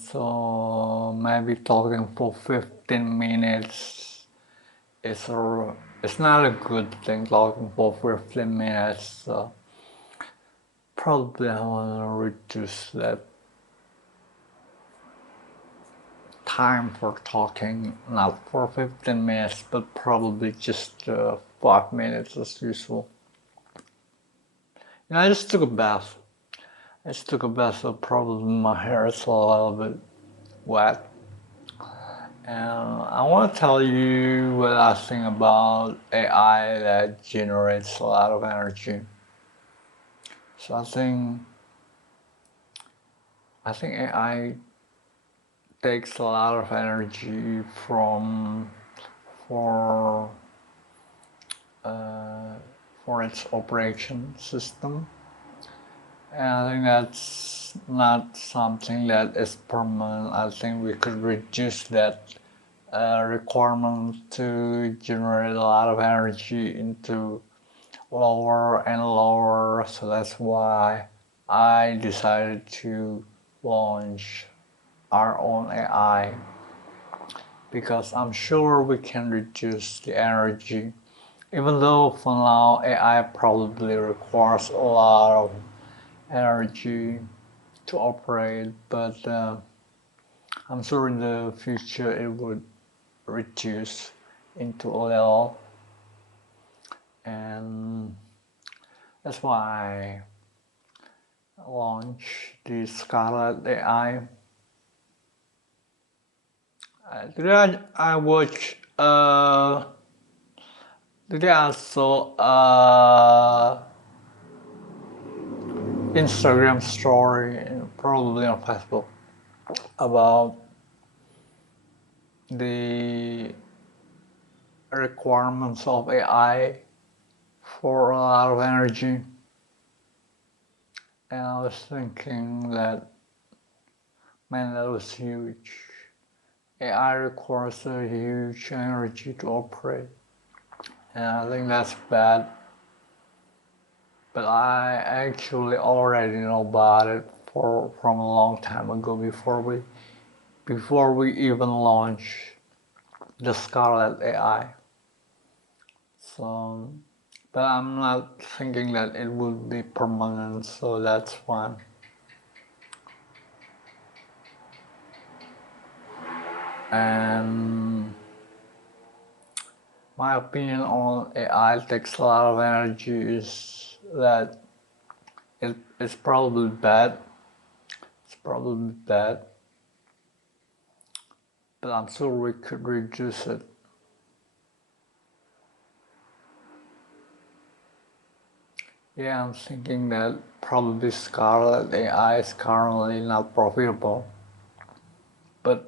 so maybe talking for 15 minutes is it's not a good thing talking for 15 minutes. So probably I want to reduce that time for talking, not for 15 minutes, but probably just 5 minutes as usual. I just took a bath. So probably my hair is a little bit wet. And I want to tell you what I think about AI that generates a lot of energy. So I think AI takes a lot of energy for its operation system, and I think that's not something that is permanent. I think we could reduce that requirement to generate a lot of energy into lower and lower. So that's why I decided to launch our own AI, because I'm sure we can reduce the energy, even though for now AI probably requires a lot of energy to operate, but I'm sure in the future it would reduce into a little, and that's why I launched the Scarlet AI. Today I watched today I saw Instagram story, probably on Facebook, about the requirements of AI for a lot of energy, and I was thinking that, man, that was huge. AI requires a huge energy to operate, and I think that's bad. But I actually already know about it from a long time ago, before we even launched the Scarlet AI. So, but I'm not thinking that it would be permanent, so that's fine. And my opinion on AI takes a lot of energy is that it's probably bad. It's probably bad, but I'm sure we could reduce it. Yeah, I'm thinking that probably Scarlet AI is currently not profitable, but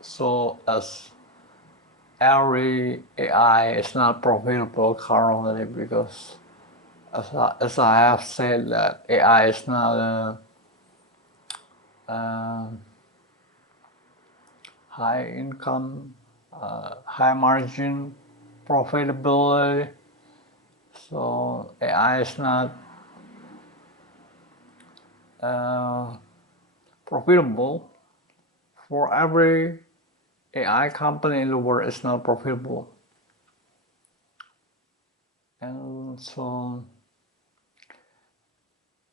so as every AI is not profitable currently, because as I have said, that AI is not a high income, high margin profitability. So AI is not profitable. For every AI company in the world is not profitable. And so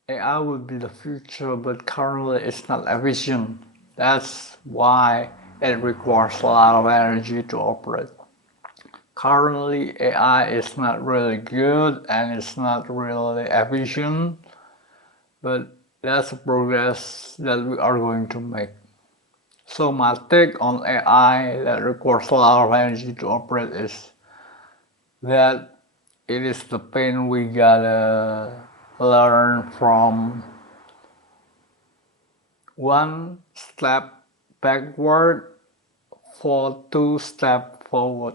AI will be the future, but currently it's not efficient. That's why it requires a lot of energy to operate. Currently AI is not really good and it's not really efficient, but that's a progress that we are going to make. So my take on AI that requires a lot of energy to operate is that it is the pain we gotta learn from one step backward for two steps forward.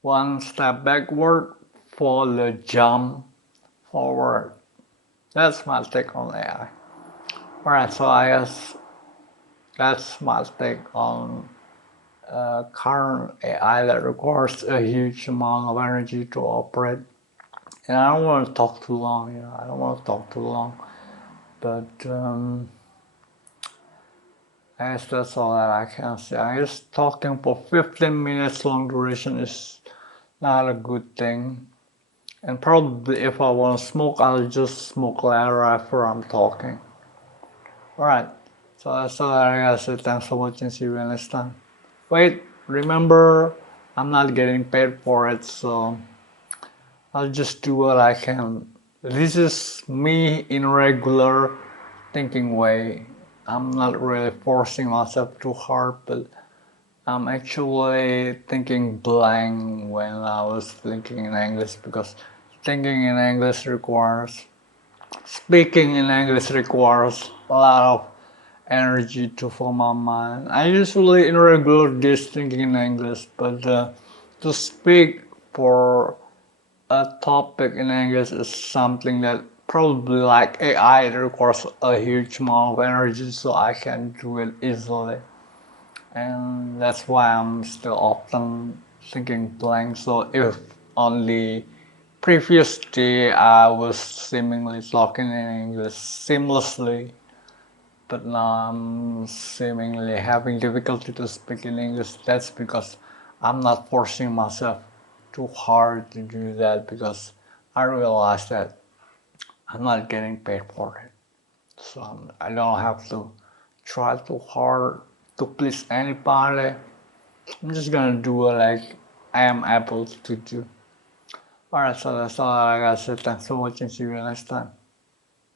One step backward for the jump forward. That's my take on AI. Alright, so I guess that's my take on current AI that requires a huge amount of energy to operate. And I don't want to talk too long, I don't want to talk too long. But I guess that's all that I can say. I guess talking for 15 minutes long duration is not a good thing. And probably if I want to smoke, I'll just smoke later after I'm talking. Alright, so that's all I gotta say. Thanks for watching. See you next time. Wait, remember, I'm not getting paid for it, so I'll just do what I can. This is me in regular thinking way. I'm not really forcing myself too hard, but I'm actually thinking blank when I was thinking in English, because thinking in English requires, speaking in English requires a lot of energy to form my mind. I usually in regular days thinking in English, but to speak for a topic in English is something that probably like AI, it requires a huge amount of energy, so I can do it easily. And that's why I'm still often thinking blank. So if on the previous day I was seemingly talking in English seamlessly, but now I'm seemingly having difficulty to speak in English, that's because I'm not forcing myself too hard to do that, because I realize that I'm not getting paid for it. So I don't have to try too hard to please anybody. I'm just gonna do what I am able to do. Alright, so that's all I gotta say. Thanks for watching. See you next time.